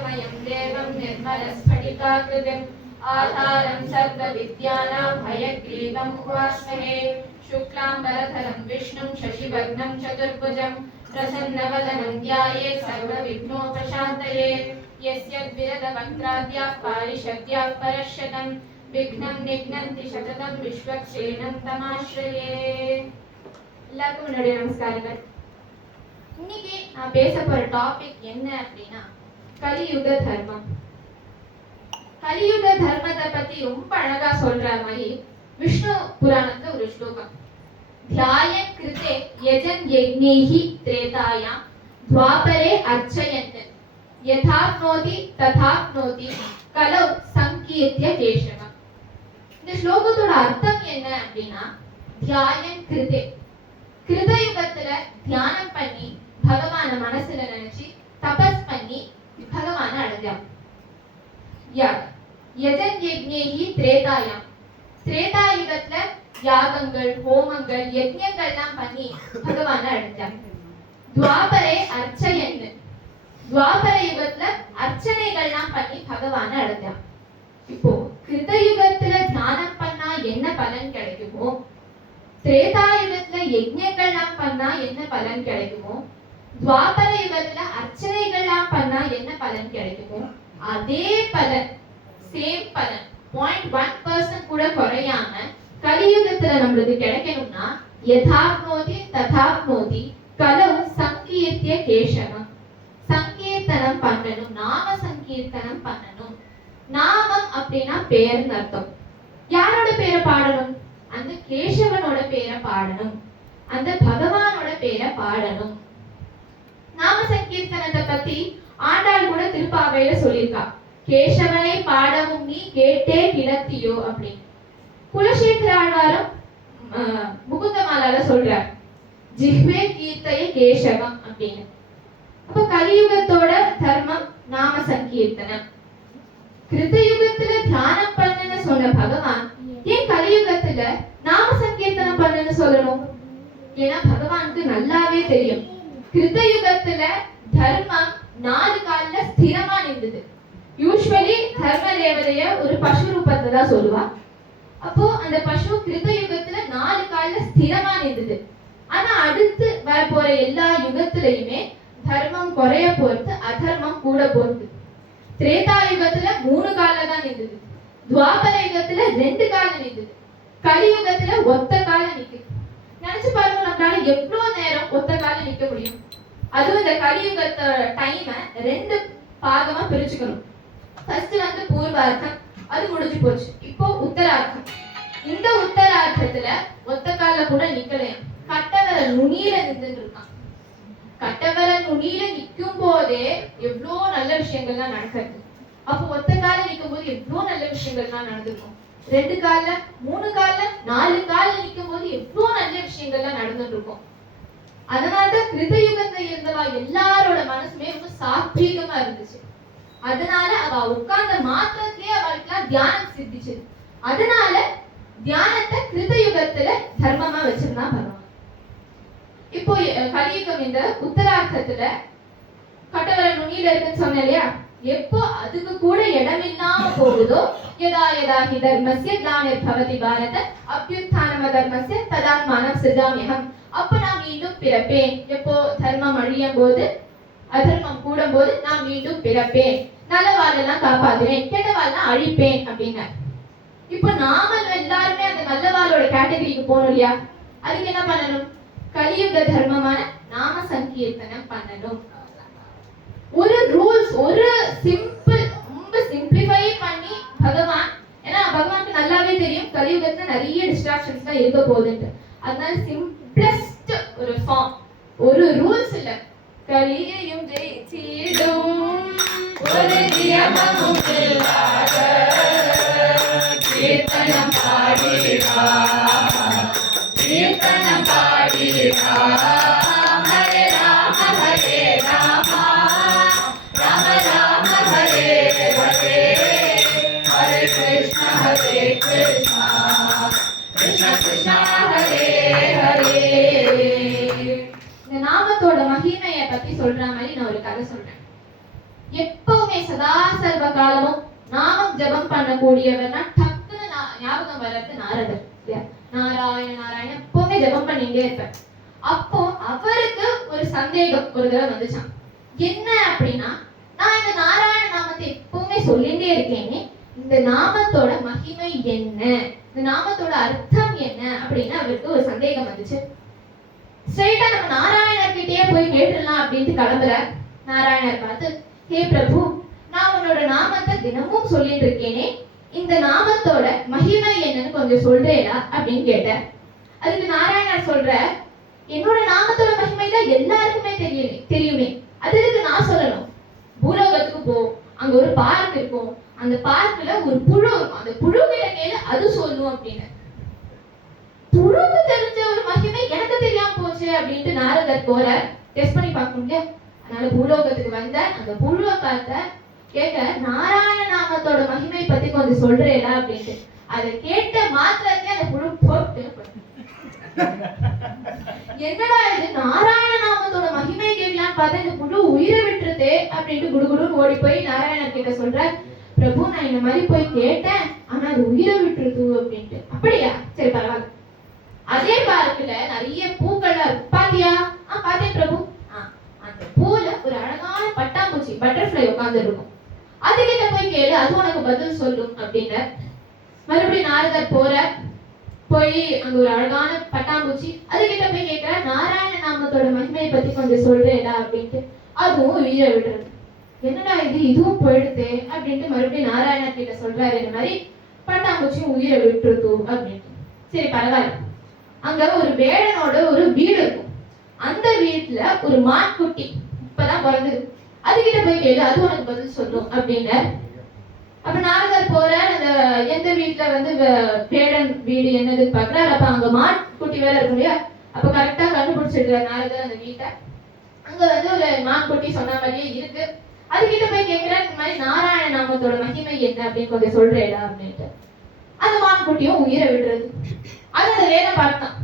ज्ञानानन्दमयं देवं निर्मलस्फटिकाकृतिम् आधारं सर्वविद्यानां हयग्रीवम् उपास्महे। शुक्लाम्बरधरं विष्णुं शशिवर्णं चतुर्भुजं प्रसन्नवदनं ध्यायेत् सर्वविघ्नोपशान्तये। यस्य द्विरदवक्त्राद्याः पारिषद्याः परश्शतं विघ्नं निघ्नन्ति शततं विश्वक्सेनं तमाश्रये। எல்லாருக்கும் என்னுடைய நமஸ்காரங்கள். இன்னைக்கு நான் பேச போற டாபிக் என்ன அப்படின்னா கலியுக தர்மம். கலியுக தர்மத்தை பத்தி ரொம்ப அழகா சொல்ற மாதிரி விஷ்ணு புராணத்துல ஒரு ஸ்லோகம். தியாயன் கிருதே யஜன் யஜ்ஞேஹி த்ரேதாயாம் துவாபரே அர்ச்சயன் யதாப்னோதி ததாப்னோதி கலௌ சங்கீர்த்ய கேசவம். இந்த ஸ்லோகத்தோட அர்த்தம் என்ன அப்படின்னா தியாயன் கிருதே, கிருதயுகத்துல தியானம் பண்ணி பகவான மனசுல நினைச்சு தபஸ் பண்ணி பகவான அடைஞ்சான். யஜன் யஜ்ஞேஹி த்ரேதாயாம், திரேதாயுகத்துல யாகங்கள் ஹோமங்கள் யஜ்ஞங்கள்லாம் பண்ணி பகவான அடைஞ்சான். துவாபரே அர்ச்சயன், துவாபர யுகத்துல அர்ச்சனைகள்லாம் பண்ணி பகவான அடைஞ்சான். இப்போ கிருதயுகத்துல தியானம் பண்ணா என்ன பலன் கிடைக்குமோ, திரேதாயுகத்துல யஜ்ஞங்கள்லாம் பண்ணா என்ன பலன் கிடைக்குமோ, துவாபர யுகத்துல அர்ச்சனைகள்லாம் பண்ணா என்ன பலன் கிடைக்குமோ, அதே பலன், சேம் பலன் 0.1% கூட குறையாம கலியுகத்துல நம்மளுக்கு கிடைக்கணும்னா யதாப்னோதி ததாப்னோதி கலௌ சங்கீர்த்ய கேசவம், சங்கீர்த்தனம் பண்ணணும், நாம சங்கீர்த்தனம் பண்ணணும். நாமம் அப்படின்னா பேர்னு அர்த்தம். யாரோட பேரை பாடணும்? அந்த கேசவனோட பேரை பாடணும், அந்த பகவானோட பேரை பாடணும். நாம சங்கீர்த்தனத்தை பத்தி ஆண்டாள் கூட திருப்பாவையில சொல்லியிருக்கா. கேசவனை பாடவும் நீ கேட்டே கிளத்தியோ அப்படின்னு. குலசேகர ஆழ்வாரும் முகுந்தமாலால சொல்றார் ஜிஹ்வே கீர்த்தய கேசவம் அப்படின்னு. அப்ப கலியுகத்தோட தர்மம் நாம சங்கீர்த்தனம். கிருதயுகத்துல தியானம் பண்ணுன்னு சொன்ன பகவான் ஏன் கலியுகத்துல நாம சங்கீர்த்தனம் பண்ணுன்னு சொல்லணும்? ஏன்னா பகவானுக்கு நல்லாவே தெரியும் கிருதயுகத்துல தர்மம் 4 கால்ல ஸ்திரமா நின்றுது. யூஸ்வலி தர்ம தேவதைய ஒரு பசு ரூபத்தை தான் சொல்லுவா. அப்போ அந்த பசு கிருதயுகத்துல 4 கால்ல ஸ்திரமா நின்றுது. ஆனா அடுத்து வரப்போற எல்லா யுகத்திலயுமே தர்மம் குறைய போறது, அதர்மம் கூட போறது. திரேதாயுகத்துல 3 கால்ல தான் நின்றுது, துவாபர யுகத்துல 2 கால்ல நின்றுது, கலியுகத்துல ஒத்த கால நிக்குது. நினைச்சு பாருங்க, நம்மளால எவ்வளவு நேரம் ஒத்த கால நிக்க முடியும்? அதுவும் இந்த கலியுகத்தோட டைமை 2 பாகமா பிரிச்சுக்கணும். ஃபர்ஸ்ட் வந்து பூர்வார்த்தம், அது முடிஞ்சு போச்சு. இப்போ உத்தரார்த்தம். இந்த உத்தரார்த்தத்துல ஒத்த கால கூட நிக்கலையாம், கட்டவர நுனியில நின்றுட்டு இருக்கான். கட்டவர நுனியில நிக்கும் போதே எவ்வளோ நல்ல விஷயங்கள்லாம் நடக்கிறது. அப்போ ஒத்த கால நிற்கும் போது எவ்வளோ நல்ல விஷயங்கள்லாம் நடந்திருக்கும். 2 கால்ல 3 கால்ல 4 கால்ல நிற்கும் போது எவ்வளோ நல்ல விஷயங்கள்லாம் நடந்துட்டு இருக்கும். அதனாலதான் கிருதயுகத்துல இருந்தவா எல்லாரோட மனசுமே ரொம்ப சாத்வீகமா இருந்துச்சு. அதனால அவ உட்கார்ந்த மாத்திரத்திலேயே அவளுக்குலாம் தியானம் சித்திச்சது. அதனால தியானத்தை கிருதயுகத்துல தர்மமா வச்சிருந்தான் பகவான். இப்போ கலியுகம் இந்த உத்தரார்த்தத்துல கட்டவர நுனியில இருக்குன்னு சொன்ன இல்லையா, எப்போ அதுக்கு கூட இடமில்லாம போகுதோ யதா யதா ஹி தர்மஸ்ய க்ளானிர்பவதி பாரத அப்யுத்தானம தர்மஸ்ய ததாத்மானம் சிருஜாம்யஹம். அப்ப நான் மீண்டும் பிறப்பேன். எப்போ தர்மம் அழியும் போது, அதர்மம் கூடும் போது நான் மீண்டும் பிறப்பேன், நல்லவாளெல்லாம் காப்பாத்துவேன், கெட்டவாளெல்லாம் அழிப்பேன் அப்படின்னா. இப்போ நாம எல்லாருமே அந்த நல்லவாளோட கேட்டகரிக்கு போகணும் இல்லையா? அதுக்கு என்ன பண்ணணும்? கலியுக தர்மமான நாம சங்கீர்த்தனம் பண்ணணும். ஒரு ரூல்ஸ், ஒரு சிம்பிள், ரொம்ப சிம்பிளிஃபை பண்ணி பகவான், ஏன்னா பகவானுக்கு நல்லாவே தெரியும் கலியுகத்துல நிறைய டிஸ்ட்ராக்ஷன்ஸ் தான் இருக்க போகுதுன்னு. அதனால சிம்பிளஸ்ட் ஒரு ஃபார்ம், ஒரு ரூல்ஸ் இல்ல, கலியையும் ஜெயிச்சிடும் ஒரு நியமமும் இல்லாத கீர்த்தனம் பாடிடா, கீர்த்தனம் பாடிடா. ஹரே ராம ஹரே ராம ராம ராம ஹரே ஹரே, ஹரே கிருஷ்ண கிருஷ்ண கிருஷ்ண கிருஷ்ண ஹரே ஹரே. இந்த நாமத்தோட மகிமையை பத்தி சொல்ற மாதிரி நான் ஒரு கதை சொல்றேன். எப்பவுமே சதா சர்வ காலமும் நாமம் ஜபம் பண்ணக்கூடியவர்னா டக்குன்னு ஞாபகம் வர்றது நாரதர். நாராயண நாராயண எப்பவுமே ஜபம் பண்ணிட்டே இருப்பேன். அப்போ அவருக்கு ஒரு சந்தேகம் ஒரு தடவை வந்துச்சான். என்ன அப்படின்னா, நான் இந்த நாராயண நாமத்தை எப்பவுமே சொல்லிட்டே இருக்கேனே, இந்த நாமத்தோட மகிமை என்ன, இந்த நாமத்தோட அர்த்தம் என்ன அப்படின்னு அவருக்கு ஒரு சந்தேகம் வந்துச்சு. ஸ்ட்ரைட்டா நம்ம நாராயணர் கிட்டே போய் கேட்டுடலாம் அப்படின்ட்டு கிளம்புற. நாராயணர் பார்த்து, ஹே பிரபு, நான் உன்னோட நாமத்தை தினமும் சொல்லிட்டு இருக்கேனே, இந்த நாமத்தோட மகிமை என்னன்னு கொஞ்சம் சொல்றேடா அப்படின்னு கேட்டேன். அதுக்கு நாராயணர் சொல்ற, என்னோட நாமத்தோட மகிமை தான் எல்லாருக்குமே தெரியுமே, அதுக்கு நான் சொல்லணும். பூலோகத்துக்கு போ, அங்க ஒரு பார்க் இருக்கும், அந்த பார்க்ல ஒரு புழு இருக்கும், அந்த புழு கிட்ட கேளு, அது சொல்லும் அப்படின்னு. புழுக்கு தெரிஞ்ச ஒரு மகிமை எனக்கு தெரியாம போச்சு அப்படின்ட்டு நாரதர் போற டெஸ்ட் பண்ணி பார்க்க முடியாது. அதனால பூலோகத்துக்கு வந்த அந்த புழுவை பார்த்த கேட்க, நாராயண நாமத்தோட மகிமை பத்தி கொஞ்சம் சொல்றேடா அப்படின்ட்டு. அதை கேட்ட மாத்திரத்துல அந்த புழு போட்டு என்னடா இது, நாராயண நாமத்தோட மகிமை கேட்கலாம் பார்த்தா இந்த புழு உயிரை விட்டுருதே அப்படின்ட்டு குடுகுடுன்னு ஓடி போய் நாராயணர் கிட்ட சொல்ற, பிரபு நான் இந்த மாதிரி போய் கேட்டேன், ஆனா அது உயிரை விட்டுருது அப்படின்ட்டு. அப்படியா, சரி பரவாயில்ல. அதே பார்க்கல நிறைய பூக்கள் பாத்தியா? பாத்தேன் பிரபு. அந்த பூல ஒரு அழகான பட்டாம்பூச்சி பட்டர்ஃப்ளை உட்கார்ந்து இருக்கும், அதுகிட்ட போய் கேளு, அது உனக்கு பதில் சொல்லும் அப்படின்னு. மறுபடியும் நாரதர் போற போய் அங்க ஒரு அழகான பட்டாம்பூச்சி அதுகிட்ட போய் கேட்கிற, நாராயண நாமத்தோட மகிமையை பத்தி கொஞ்சம் சொல்றேடா அப்படின்ட்டு. அதுவும் உயிரை விடுறது. என்னடா இது, இதுவும் போயிடுது அப்படின்ட்டு மறுபடியும் நாராயணர் கிட்ட சொல்றாரு, இந்த மாதிரி பட்டாம்பூச்சியும் உயிரை விட்டுருது அப்படின்ட்டு. சரி பரவாயில்ல. அங்க ஒரு வேடனோட ஒரு வீடு இருக்கும், அந்த வீட்டுல ஒரு மான்குட்டி இப்பதான் பிறந்தது, அதுகிட்ட போய் கேளு, அது உனக்கு பதில் சொல்லும் அப்படின்னு. அப்ப நாரதர் போற அந்த எந்த வீட்டுல வந்து வேடன் வீடு என்னதுன்னு பாக்குறாரு. அப்ப அங்க மான்குட்டி வேற இருக்கும் இல்லையா, அப்ப கரெக்டா கண்டுபிடிச்சிடுறாரு நாரதர் அந்த வீட்டை. அங்க வந்து ஒரு மான்குட்டி சொன்ன மாதிரியே இருக்கு. அதுகிட்ட போய் கேட்கிறார், இந்த மாதிரி நாராயண நாமத்தோட மகிமை என்ன அப்படின்னு கொஞ்சம் சொல்றேடா அப்படின்ட்டு. அந்த மான்குட்டியும் உயிரை விடுறது. அது அந்த வேலை பார்த்தான்.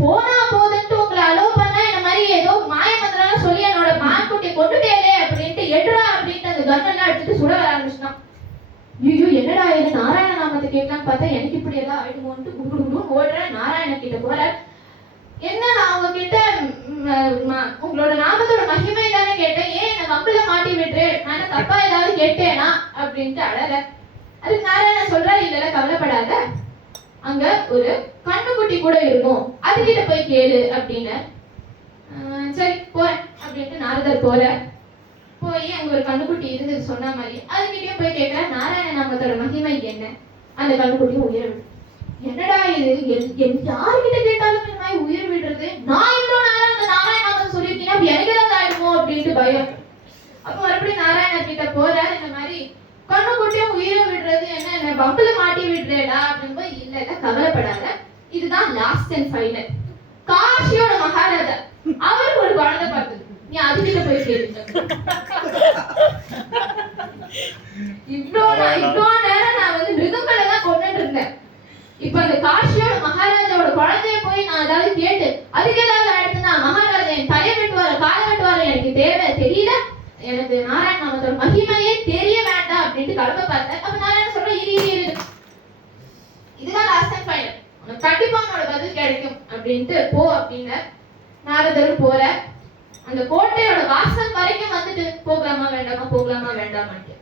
போனா போதுன்ட்டு உங்களை அலோவ் பண்ணா இந்த மாதிரி ஏதோ மாய மந்திரம் சொல்லி என்னோட மான்குட்டியை கொண்டுட்டேலே அப்படின்ட்டு எடுறா அப்படின்ட்டு அந்த கன்னெல்லாம் எடுத்துட்டு சுட வர ஆரம்பிச்சுட்டான். ஐயோ என்னடா இது, நாராயண நாமத்தை கேட்கலான்னு பார்த்தா எனக்கு இப்படி ஏதாவது ஆயிடுமோன்ட்டு குடுகுடுன்னு ஓடுற. நாராயண கிட்ட போற, என்ன நான் உங்ககிட்ட உங்களோட நாமத்தோட மகிமை தானே கேட்டேன், ஏன் என்ன வம்புல மாட்டி விட்டுரு, நான் தப்பா ஏதாவது கேட்டேனா அப்படின்ட்டு அழற. அதுக்கு நாராயணன் சொல்ற, இல்ல கவலைப்படாத, அங்க ஒரு கண்ணுக்குட்டி கூட இருக்கும், அதுகிட்ட போய் கேளு அப்படின்னு. சரி போறேன் அப்படின்ட்டு நாரதர் போற. போய் அங்க ஒரு கண்ணுக்குட்டி இருந்தது சொன்ன மாதிரி, அதுகிட்டயும் போய் கேட்கிற, நாராயண நாமத்தோட மகிமை என்ன. அந்த கண்ணுக்குட்டியும் உயிரை விடு. என்னடா இது, யாருகிட்ட கேட்டாலும் இந்த மாதிரி உயிர் விடுறது, நான் இவ்வளவு நேரம் அந்த நாராயண நாமத்தை சொல்லியிருக்கீங்க, அப்ப எனக்கு ஏதாவது ஆயிடுமோ அப்படின்ட்டு பயம். அப்ப மறுபடியும் நாராயணர் கிட்ட போற, இந்த மாதிரி கண்ணுக்குட்டியும் உயிரை விடுறது என்ன பம்புல மாட்டி விடுறேடா அப்படின்னு. இல்ல கவலைப்படாத, இதுதான் லாஸ்ட் அண்ட் ஃபைனல். காஷியோட மகாராஜா அவருக்கு ஒரு குழந்தை பார்த்தது, நீ அதுகிட்ட போய் கேட்டு. இவ்வளோ நேரம் நான் வந்து மிருகங்களை எல்லாம் கொண்டுட்டு இருந்தேன், இப்ப அந்த காஷியோட மகாராஜாவோட குழந்தைய போய் நான் ஏதாவது கேட்டு அதுக்கு ஏதாவது ஆயிடுச்சுன்னா மகாராஜா என் தலையை வெட்டுவாரு காலை வெட்டுவாரு, எனக்கு தேவை தெரியல, எனக்கு நாராயண நாமத்தோட மகிமையே தெரிய வேண்டாம் அப்படின்ட்டு கிளம்ப பார்த்தேன். அப்ப நாராயணன் சொல்ற, இரு இதுதான் லாஸ்ட் அண்ட் ஃபைனல், உனக்கு கண்டிப்பா உன்னோட பதில் கிடைக்கும் அப்படின்ட்டு போ அப்படின்னு. நாரதரும் போற. அந்த கோட்டையோட வாசல் வரைக்கும் வந்துட்டு போகலாமா வேண்டாமான்ட்டு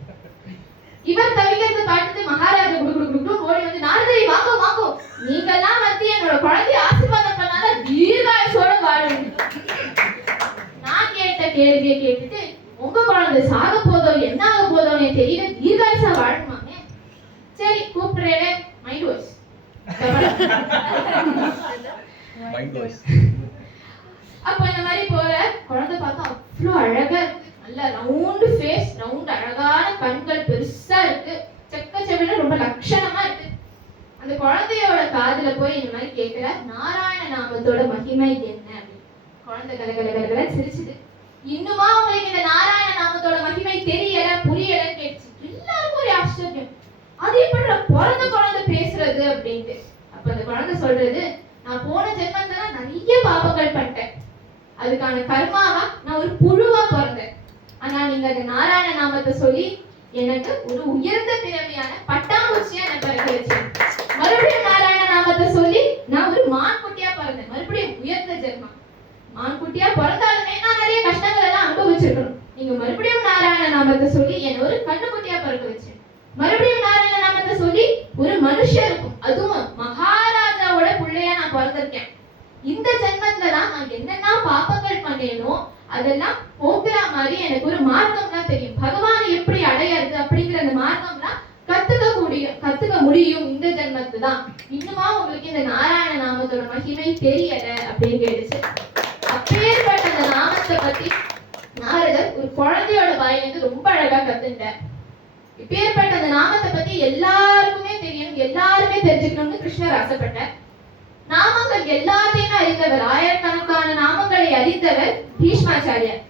இவர் தவிக்கிறது பார்த்துட்டு மகாராஜா குடுகுடு ஓடி வந்து, நாரதரை வாங்கோ நீங்கெல்லாம் வந்து என்னோட குழந்தைய ஆசீர்வாதம் பண்ணாத தீர்காயுசோட வாழும். நான் கேட்ட கேள்வியை கேட்டுட்டு உங்க குழந்தை சாக போதோ என்ன ஆக போதோன்னு தெரியல, தீர்காயுசா வாழணுமாங்க. சரி கூப்பிடுறேன், மைண்ட் வாய்ஸ். அப்ப இந்த மாதிரி போற குழந்தை பார்த்தா அவ்வளோ அழகா இருக்கு, நல்ல ரவுண்டு ஃபேஸ், ரவுண்டு அழகான கண்கள் பெருசா இருக்கு, செக்க செவில ரொம்ப லட்சணமா இருக்கு. அந்த குழந்தையோட காதுல போய் இந்த மாதிரி கேட்கிற, நாராயண நாமத்தோட மகிமை என்ன அப்படின்னு. குழந்தை கலகல சிரிச்சுது. இன்னுமா உங்களுக்கு இந்த நாராயண நாமத்தோட மகிமை தெரியல புரியலன்னு கேட்டுச்சு. எல்லாருக்கும் ஒரு ஆச்சரியம், அது எப்படி பிறந்த குழந்தை பேசுறது அப்படின்ட்டு. அப்ப அந்த குழந்தை சொல்றது, நான் போன ஜென்மத்துல நிறைய பாவங்கள் பண்ணிட்டேன், அதுக்கான கர்மாவா நான் ஒரு புழுவா பிறந்தேன், ஆனா நீங்க அந்த நாராயண நாமத்தை சொல்லி எனக்கு ஒரு உயர்ந்த பிறவியான பட்டாம்பூச்சியா நான் பிறக்க வச்சேன். மறுபடியும் நாராயண நாமத்தை சொல்லி நான் ஒரு மான்குட்டியா பிறந்தேன். மறுபடியும் உயர்ந்த ஜென்மம். மான்குட்டியா பிறந்தாலுமே நான் நிறைய கஷ்டங்கள் எல்லாம் அனுபவிச்சிருக்கணும். நீங்க மறுபடியும் நாராயண நாமத்தை சொல்லி என்ன ஒரு கண்ணுக்குட்டியா பிறக்க வச்சேன். மறுபடியும் நாராயண நாமத்தை சொல்லி ஒரு மனுஷருக்கும், அதுவும் மகாராஜாவோட பிள்ளையா நான் பிறந்திருக்கேன். இந்த ஜென்மத்துல தான் நான் என்னென்ன பாப்பங்கள் பண்ணேனோ அதெல்லாம் போக்குற மாதிரி எனக்கு ஒரு மார்க்கம் தான் தெரியும். பகவானை எப்படி அடையாது அப்படிங்கிற அந்த மார்க்கம்லாம் கத்துக்க முடியும் இந்த ஜென்மத்துல தான். இன்னுமா உங்களுக்கு இந்த நாராயண நாமத்தோட மகிமை தெரியல அப்படின்னு கேட்டுச்சு. அப்பேற்பட்ட அந்த நாமத்தை பத்தி நாரதர் ஒரு குழந்தையோட வாயிலிருந்து ரொம்ப அழகா கத்துட்டார். இப்பேற்பட்ட அந்த நாமத்தை பத்தி எல்லாருக்குமே தெரியும், எல்லாருமே தெரிஞ்சுக்கணும்னு கிருஷ்ணர் ஆசைப்பட்டார். நாமங்கள் எல்லாத்தையுமே அறிந்தவர், ஆயிரக்கணக்கான நாமங்களை அறிந்தவர் பீஷ்மாச்சாரியர்.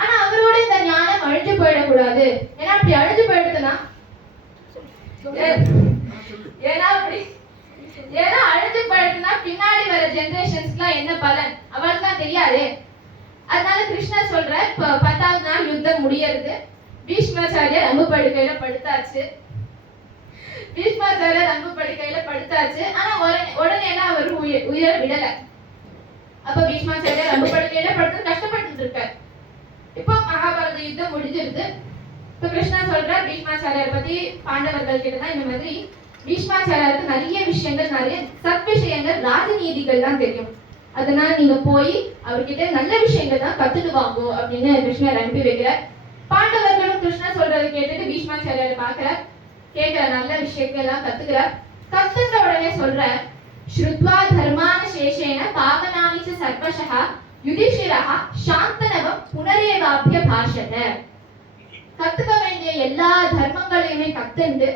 ஆனா அவரோட இந்த ஞானம் அழிஞ்சு போயிடக்கூடாது. ஏன்னா அப்படி அழிஞ்சு போயிடுதுன்னா ஏன்னா அழிஞ்சு போயிடுதுன்னா பின்னாடி வர ஜெனரேஷன்ஸ்க்குலாம் என்ன பலன் அவளுக்கு தான் தெரியாது. அதனால கிருஷ்ணர் சொல்ற, 10வது நாள் யுத்தம் முடியறது. பீஷ்மாச்சாரியர் அம்பு படுக்கையில படுத்தாச்சு. ஆனா உடனே அவர் உயிரை விடல. அப்ப பீஷ்மாச்சாரியர் அம்பு படுக்கையில படுத்து கஷ்டப்பட்டு இருக்காரு. இப்போ மகாபாரத யுத்தம் முடிஞ்சிருது. இப்ப கிருஷ்ணா சொல்றார் பீஷ்மாச்சாரியர் பத்தி பாண்டவர்கள் கிட்டதான் இந்த மாதிரி பீஷ்மாச்சாரியருக்கு நிறைய விஷயங்கள், நிறைய சத் விஷயங்கள், ராஜநீதிகள் தான் தெரியும். அதனால நீங்க போய் அவர்கிட்ட நல்ல விஷயங்கள் தான் கத்துட்டு வாங்கோ அப்படின்னு கிருஷ்ணர் அனுப்பி வைக்கிறார். பாண்டவர்களும் கிருஷ்ணர் சொல்றதை கேட்டுட்டு பீஷ்மாச்சாரியர் பாக்குறார், கேட்கிற நல்ல விஷயங்கள் எல்லாம் கத்துக்கிறார். கத்துன்ற உடனே சொல்ற, ஸ்ருத்வா தர்மான சேஷேன பாவனானி ச சர்வஷஹ யுதிஷ்டிரஹ சாந்தனவம் புனரேவாப்ய பாஷண. கத்துக்க வேண்டிய எல்லா தர்மங்களையுமே கத்துண்டு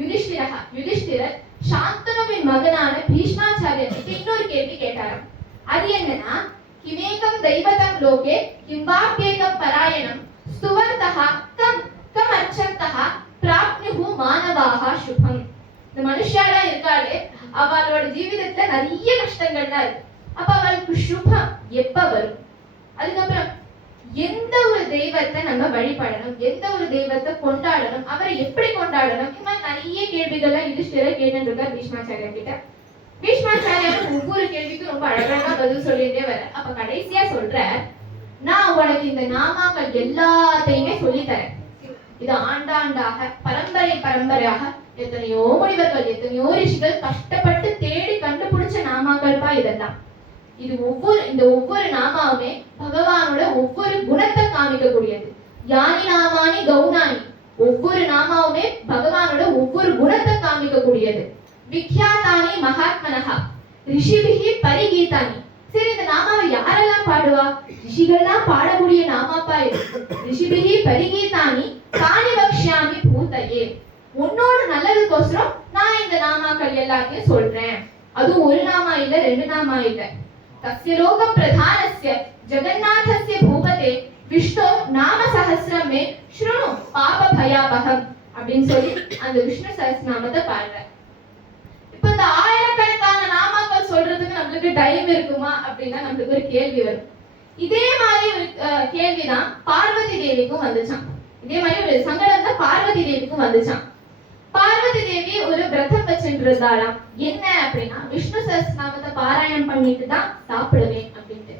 யுதிஷ்டிரர் சாந்தனுவின் மகனான பீஷ்மாச்சாரியருக்கு இன்னொரு கேள்வி கேட்டாராம். அது என்னன்னா, கிமேகம் தெய்வதம் லோகே கிம்பாப்யேகம் பராயணம் ஸ்துவந்தஹ கம் கம் அர்ச்சந்தஹ பிராப்னுஹு மானவாஹ சுபம். இந்த மனுஷாலா இருக்காளே, அவளோட ஜீவிதத்துல நிறைய கஷ்டங்கள்லாம் இருக்கு. அப்ப அவளுக்கு சுபம் எப்ப வரும்? அதுக்கப்புறம் எந்த ஒரு தெய்வத்தை நம்ம வழிபடணும், எந்த ஒரு தெய்வத்தை கொண்டாடணும், அவரை எப்படி கொண்டாடணும், இந்த மாதிரி நிறைய கேள்விகள்லாம் யுதிஷ்டிரர் கேட்டுட்டு இருக்கார் பீஷ்மாச்சாரியர் கிட்ட. பீஷ்மாச்சாரியர் ஒவ்வொரு கேள்விக்கும் ரொம்ப அழகா பதில் சொல்லிட்டே வர. அப்ப கடைசியா சொல்ற, நான் உனக்கு இந்த நாமாக்கள் எல்லாத்தையுமே சொல்லித்தரேன். இது ஆண்டாண்டாக பரம்பரையாக எத்தனையோ முனிவர்கள், எத்தனையோ ரிஷிகள் கஷ்டப்பட்டு தேடி கண்டுபிடிச்ச நாமாக்கள்பா இதெல்லாம். இந்த ஒவ்வொரு நாமாவுமே பகவானோட ஒவ்வொரு குணத்தை காமிக்கக்கூடியது. யானி நாமானி கௌனானி, ஒவ்வொரு நாமாவுமே பகவானோட ஒவ்வொரு குணத்தை காமிக்கக்கூடியது. விக்யாதானி மகாத்மனஹா ரிஷிபிஹி பரிகீதானி. சரி, இந்த நாமாவை யாரெல்லாம் பாடுவா? ரிஷிகள்லாம் பாடக்கூடிய நாமாப்பா இது. ரிஷிபிஹி பரிகீதானி காணி வக்ஷ்யாமி பூதயே. உன்னோட நல்லதுக்கோசரம் நான் இந்த நாமாக்கள் எல்லாத்தையும் சொல்றேன். அதுவும் ஒரு நாமா இல்ல, 2 நாமா இல்ல. தஸ்ய லோக பிரதானஸ்ய ஜெகநாதஸ்ய பூபதே விஷ்ணு நாம சஹஸ்ரம் மே ஸ்ருணு பாப பயாபகம் அப்படின்னு சொல்லி அந்த விஷ்ணு சஹஸ்ரநாமத்தை பாடுற. இப்ப இந்த ஆயிரக்கணக்கான நாமாக்கள் சொல்றதுக்கு நம்மளுக்கு டைம் இருக்குமா அப்படின்னா நம்மளுக்கு ஒரு கேள்வி வரும். இதே மாதிரி ஒரு கேள்விதான் பார்வதி தேவிக்கும் வந்துச்சான். இதே மாதிரி ஒரு சங்கடம் தான் பார்வதி தேவிக்கும் வந்துச்சான். பார்வதி தேவி ஒரு விரதம் வச்சுருந்தாலாம். என்ன அப்படின்னா, விஷ்ணு சஹஸ்ரநாமத்தை பாராயணம் பண்ணிட்டு தான் சாப்பிடுவேன் அப்படின்ட்டு.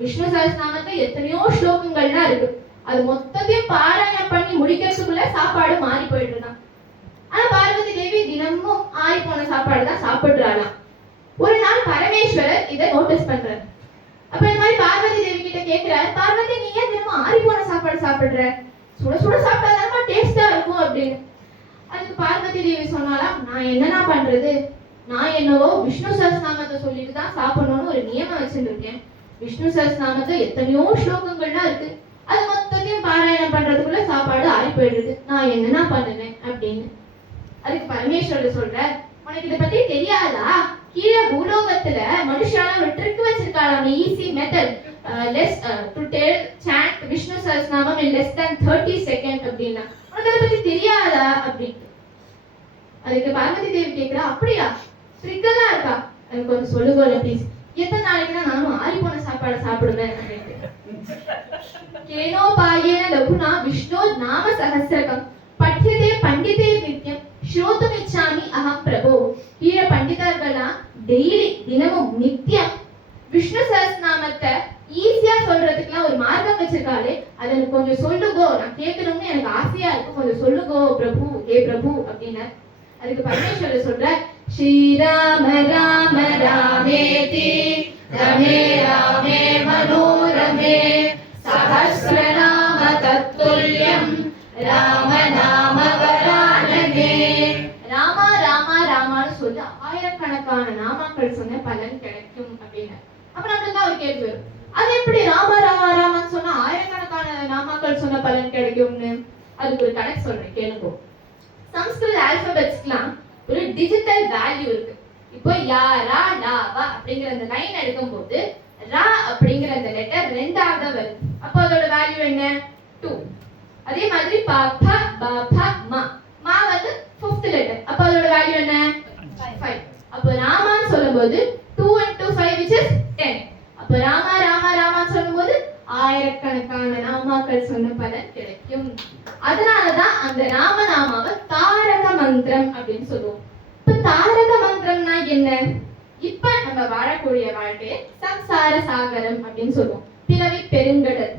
விஷ்ணு சஹஸ்ரநாமத்தை எத்தனையோ ஸ்லோகங்கள்லாம் இருக்கு. அது மொத்தத்தையும் பாராயணம் பண்ணி முடிக்கிறதுக்குள்ள சாப்பாடு மாறி போயிட்டுதான். ஆனா பார்வதி தேவி தினமும் ஆறி போன சாப்பாடு தான் சாப்பிடுறாளாம். ஒரு நாள் பரமேஸ்வரர் இதை நோட்டீஸ் பண்றாரு. அப்ப இந்த மாதிரி பார்வதி தேவி கிட்ட கேட்கிறாரு, பார்வதி நீ ஏன் தினமும் ஆறி போன சாப்பாடு சாப்பிடுற? சுட சுட சாப்பிட்டாதான் டேஸ்டா இருக்கும் அப்படின்னு. அதுக்கு பார்வதி தேவி சொன்னாலாம், நான் என்னன்னா பண்றது, நான் என்னவோ விஷ்ணு சஹஸ்ரநாமத்தை சொல்லிட்டு தான் சாப்பிடணும்னு ஒரு நியமம் வச்சுருக்கேன். விஷ்ணு சஹஸ்ரநாமத்தை எத்தனையோ ஸ்லோகங்கள்லாம் இருக்கு, அது மொத்தத்தையும் பாராயணம் பண்றதுக்குள்ள சாப்பாடு ஆறி போயிடுது. நான் என்னன்னா பண்ணுவேன் அப்படின்னு. அதுக்கு பரமேஸ்வரர் சொல்ற, உனக்கு இதை பத்தி தெரியாதா? கீழே பூலோகத்துல மனுஷால ஒரு ட்ரிக் வச்சிருக்காங்க, easy method to chant Vishnu Sahasranamam in less than 30 seconds அப்படின்னா. உனக்கு அதை பத்தி தெரியாதா அப்படின்ட்டு. அதுக்கு பார்வதி தேவி கேட்கிறா, அப்படியா ட்ரிக்கெல்லாம் இருக்கா? எனக்கு கொஞ்சம் சொல்லுங்க ப்ளீஸ். எத்தனை நாளைக்கு தான் நானும் ஆறி போன சாப்பாடு சாப்பிடுவேன் அப்படின்ட்டு. केनोपायेन लघुना विष्णो नाम सहस्रकं पठ्यते पंडिते नित्यं श्रोतुमिच्छामि अहं प्रभो. கீழ பண்டிதர்கள்லாம் டெய்லி தினமும் நித்தியம் விஷ்ணு சஹஸ்ரநாமத்தை ஈஸியா சொல்றதுக்குலாம் ஒரு மார்க்கம் வச்சிருக்காளே, அதை எனக்கு கொஞ்சம் சொல்லுகோ, நான் கேட்கணும்னு எனக்கு ஆசையா இருக்கு, கொஞ்சம் சொல்லுகோ பிரபு, ஹே பிரபு அப்படின்னு. அதுக்கு பரமேஸ்வரர் சொல்ற, ஸ்ரீராம ராம ராமேதி ரமே ராமே மனோரமே சஹஸ்ரநாம தத்துல்யம் ராம நாம வரானனே. ராமா ராமா ராமான்னு சொல்லி ஆயிரக்கணக்கான நாமாக்கள் சொன்ன பலன் கிடைக்கும் அப்படின்னு. அப்ப நம்மளுக்கு தான் ஒரு கேள்வி வரும், அது எப்படி ராமா ராமா ராமான்னு சொன்னா ஆயிரக்கணக்கான நாமாக்கள் சொன்ன பலன் கிடைக்கும்னு? அதுக்கு ஒரு கணக்கு சொல்றேன் கேளுங்க. சம்ஸ்கிருத ஆல்பபெட்ஸ்க்குலாம் ஒரு டிஜிட்டல் வேல்யூ இருக்கு. இப்போ யா ரா லா வா அப்படிங்கிற அந்த லைன் எடுக்கும்போது ரா அப்படிங்கிற அந்த லெட்டர் ரெண்டாவது வருது. அப்போ அதோட வேல்யூ என்ன? 2. அதே மாதிரி ப ப ப ப ம மா வந்து 5th லெட்டர். அப்போ அதோட வேல்யூ என்ன? 5. அப்போ ராமான்னு சொல்லும்போது 2 into 5 which is 10. அப்போ ராமா ராமா ராமான்னு சொல்லும்போது ஆயிரக்கணக்கான நாமாக்கள் சொன்ன பலன் கிடைக்கும். அதனாலதான் அந்த ராமநாமாவை தாரக மந்திரம் அப்படின்னு சொல்லுவோம். இப்ப தாரக மந்திரம்னா என்ன? இப்ப நம்ம வாழக்கூடிய வாழ்க்கையை சம்சார சாகரம் அப்படின்னு சொல்லுவோம், பிறவி பெருங்கடல்.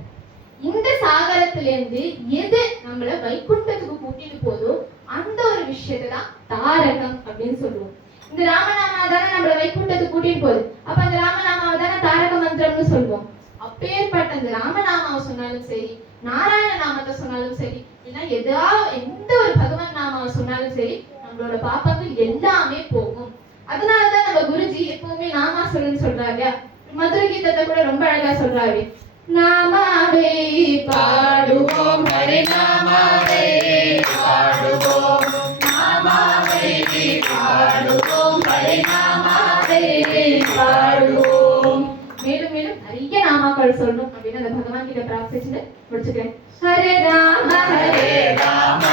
இந்த சாகரத்திலிருந்து எது நம்மள வைகுண்டத்துக்கு கூட்டிட்டு போதோ அந்த ஒரு விஷயத்தை தான் தாரகம் அப்படின்னு சொல்லுவோம். இந்த ராமநாமா தானே நம்மள வைகுண்டத்துக்கு கூட்டிட்டு போகுது. அப்ப அந்த ராமநாமாவை தானே தாரக மந்திரம்னு சொல்லுவோம். அப்பேற்பட்ட அந்த ராமநாமாவை சொன்னாலும் சரி, நாராயண நாமத்தை சொன்னாலும் சரி, இல்லைன்னா எந்த ஒரு பகவான் நாமாவை சொன்னாலும் சரி, நம்மளோட பாப்பங்கள் எல்லாமே போகும். அதனாலதான் நம்ம குருஜி எப்பவுமே நாமா சொல்லுன்னு சொல்றாங்க. மதுரை கீதத்தை கூட ரொம்ப அழகா சொல்றாரு, நாமாவை பாடுவோம் ஹரி நாமாவை பாடுவோம், நாமாவை பாடுவோம் ஹரி நாமாவை பாடுவோம். மேலும் மேலும் நிறைய நாமாக்கள் சொல்லணும் அப்படின்னு அந்த பகவான் கிட்ட பிரார்த்திச்சுட்டு முடிச்சுக்கிறேன். ஹரே ராம ஹரே ராம